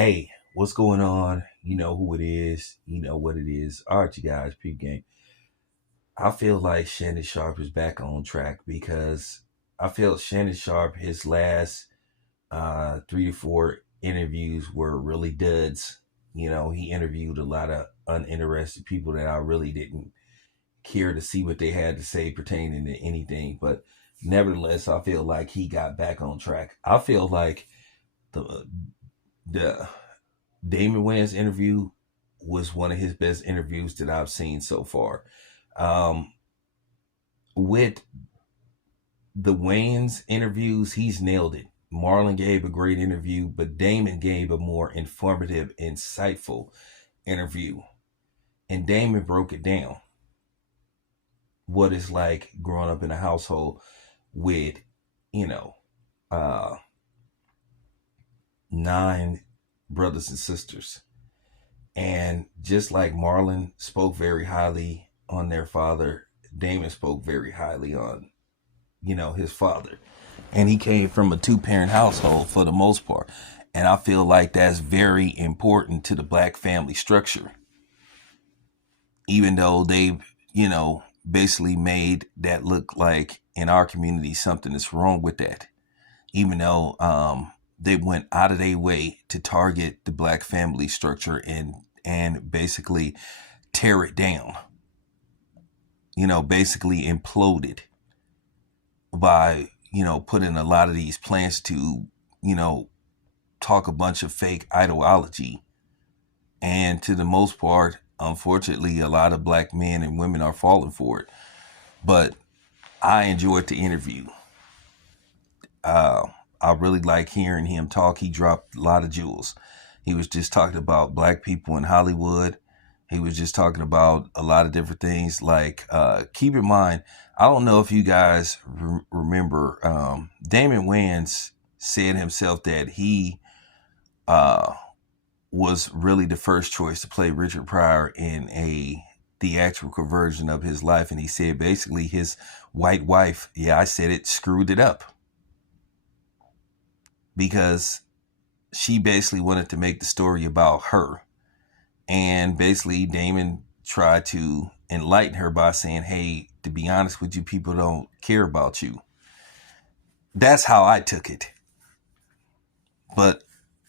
Hey, what's going on? You know who it is. You know what it is. All right, you guys, peep game. I feel like Shannon Sharp is back on track because I feel Shannon Sharp, his last 3 to 4 interviews were really duds. He interviewed a lot of uninterested people that I really didn't care to see what they had to say pertaining to anything. But nevertheless, I feel like he got back on track. I feel like the the Damon Wayans interview was one of his best interviews that I've seen so far. Um, with the Wayans interviews, he's nailed it. Marlon gave a great interview, but Damon gave a more informative, insightful interview. And Damon broke it down. What it's like growing up in a household with, you know, uh, 9 brothers and sisters. And just like Marlon spoke very highly on their father, Damon spoke very highly on, his father. And he came from a 2-parent household for the most part. And I feel like that's very important to the black family structure. Even though they've, basically made that look like in our community something that's wrong with that. Even though they went out of their way to target the black family structure and basically tear it down. Basically imploded by, putting a lot of these plans to, talk a bunch of fake ideology. And to the most part, unfortunately, a lot of black men and women are falling for it. But I enjoyed the interview. I really like hearing him talk. He dropped a lot of jewels. He was just talking about black people in Hollywood. He was just talking about a lot of different things. Like, keep in mind, I don't know if you guys remember, Damon Wayans said himself that he was really the first choice to play Richard Pryor in a theatrical version of his life. And he said basically his white wife, yeah, I said it, screwed it up. Because she basically wanted to make the story about her. And basically Damon tried to enlighten her by saying, hey, to be honest with you, people don't care about you. That's how I took it. But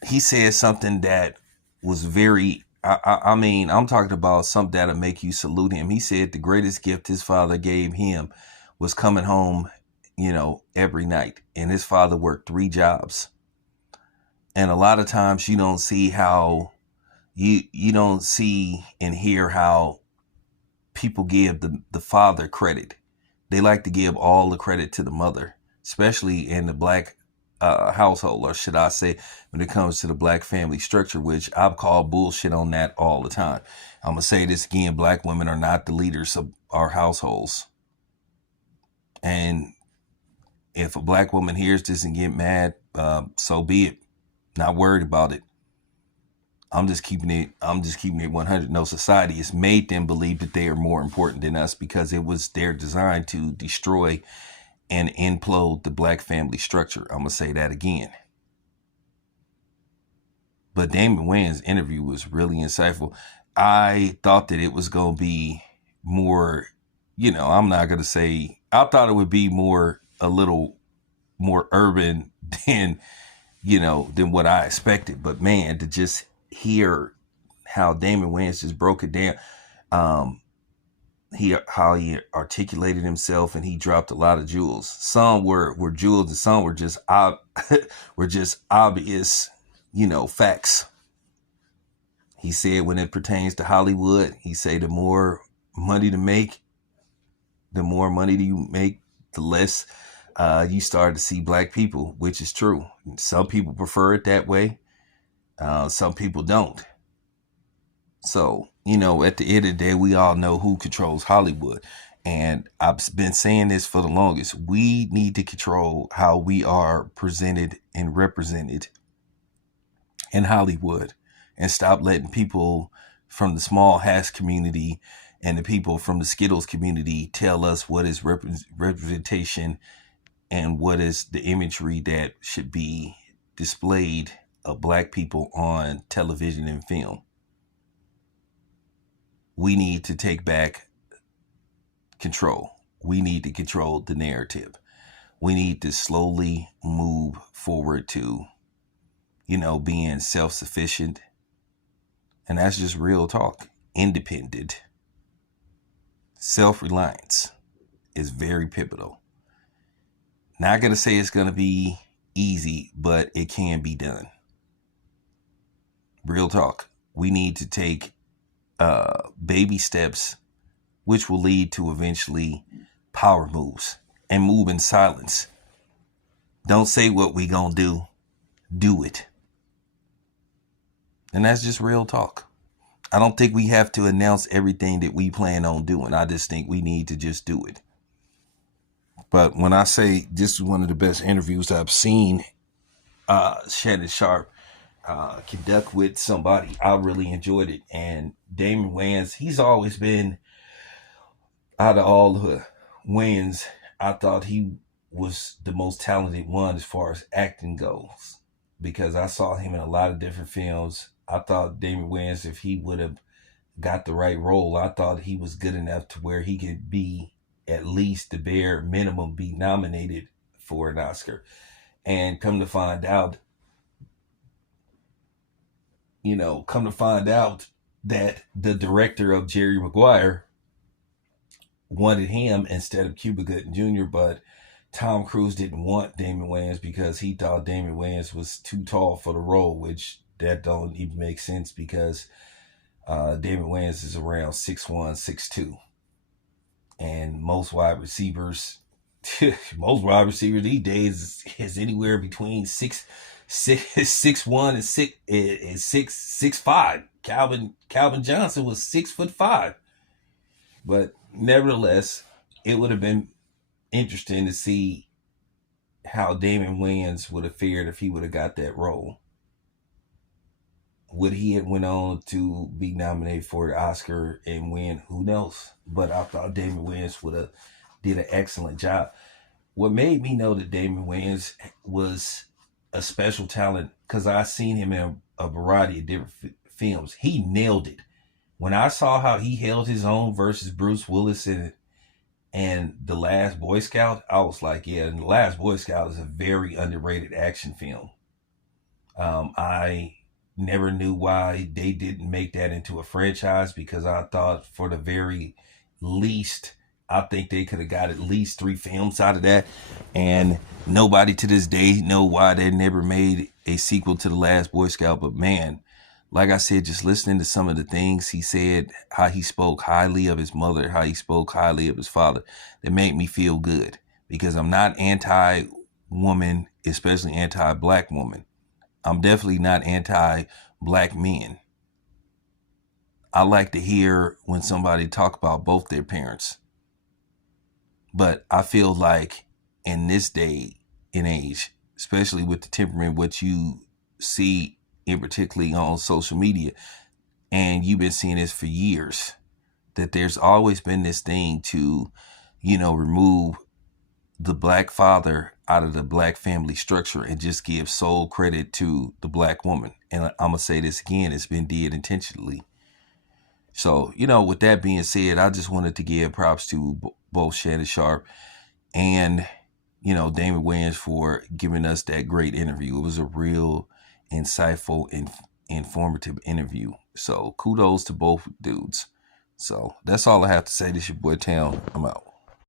he said something that was very, I mean, I'm talking about something that'll make you salute him. He said the greatest gift his father gave him was coming home, every night. And his father worked 3 jobs. And a lot of times you don't see how you don't see and hear how people give the father credit. They like to give all the credit to the mother, especially in the black household, or should I say, when it comes to the black family structure, which I've called bullshit on that all the time. I'm going to say this again. Black women are not the leaders of our households. And if a black woman hears this and get mad, so be it. Not worried about it. I'm just keeping it 100. No, society has made them believe that they are more important than us because it was their design to destroy and implode the black family structure. I'm going to say that again. But Damon Wayans' interview was really insightful. I thought that it was going to be more, I'm not going to say, I thought it would be a little more urban than what I expected. But man, to just hear how Damon Wayans just broke it down, how he articulated himself, and he dropped a lot of jewels. Some were jewels, and some were just obvious, facts. He said when it pertains to Hollywood, he said the more money you make, the less you start to see black people, which is true. Some people prefer it that way. Some people don't. So, at the end of the day, we all know who controls Hollywood. And I've been saying this for the longest. We need to control how we are presented and represented in Hollywood and stop letting people from the small Hash community and the people from the Skittles community tell us what is representation and what is the imagery that should be displayed of black people on television and film. We need to take back control. We need to control the narrative. We need to slowly move forward to, being self-sufficient. And that's just real talk. Independent. Self-reliance is very pivotal. Not going to say it's going to be easy, but it can be done. Real talk. We need to take baby steps, which will lead to eventually power moves, and move in silence. Don't say what we gonna do it. And that's just real talk. I don't think we have to announce everything that we plan on doing. I just think we need to just do it. But when I say this is one of the best interviews I've seen Shannon Sharpe conduct with somebody, I really enjoyed it. And Damon Wayans, he's always been, out of all the Wayans, I thought he was the most talented one as far as acting goes, because I saw him in a lot of different films. I thought Damon Wayans, if he would have got the right role, I thought he was good enough to where he could be, at least the bare minimum, be nominated for an Oscar. And come to find out that the director of Jerry Maguire wanted him instead of Cuba Gooding Jr., but Tom Cruise didn't want Damon Wayans because he thought Damon Wayans was too tall for the role, which that don't even make sense, because Damon Wayans is around 6'1", 6'2". And most wide receivers these days is anywhere between 6'1" and 6'5". Calvin Johnson was 6'5". But nevertheless, it would have been interesting to see how Damon Wayans would have fared if he would have got that role. Would he have went on to be nominated for the Oscar and win? Who knows? But I thought Damon Wayans would have did an excellent job. What made me know that Damon Wayans was a special talent, because I seen him in a variety of different films. He nailed it. When I saw how he held his own versus Bruce Willis and The Last Boy Scout, I was like, yeah, and The Last Boy Scout is a very underrated action film. I never knew why they didn't make that into a franchise, because I thought for the very least, I think they could have got at least 3 films out of that. And nobody to this day know why they never made a sequel to The Last Boy Scout. But man, like I said, just listening to some of the things he said, how he spoke highly of his mother, how he spoke highly of his father, that made me feel good, because I'm not anti-woman, especially anti-black woman. I'm definitely not anti-black men. I like to hear when somebody talk about both their parents. But I feel like in this day and age, especially with the temperament, what you see in particularly on social media, and you've been seeing this for years, that there's always been this thing to, remove the black father out of the black family structure and just give sole credit to the black woman. And I'm going to say this again, it's been did intentionally. So, with that being said, I just wanted to give props to both Shannon Sharpe and, Damon Wayans for giving us that great interview. It was a real insightful and informative interview. So kudos to both dudes. So that's all I have to say. This is your boy Town. I'm out.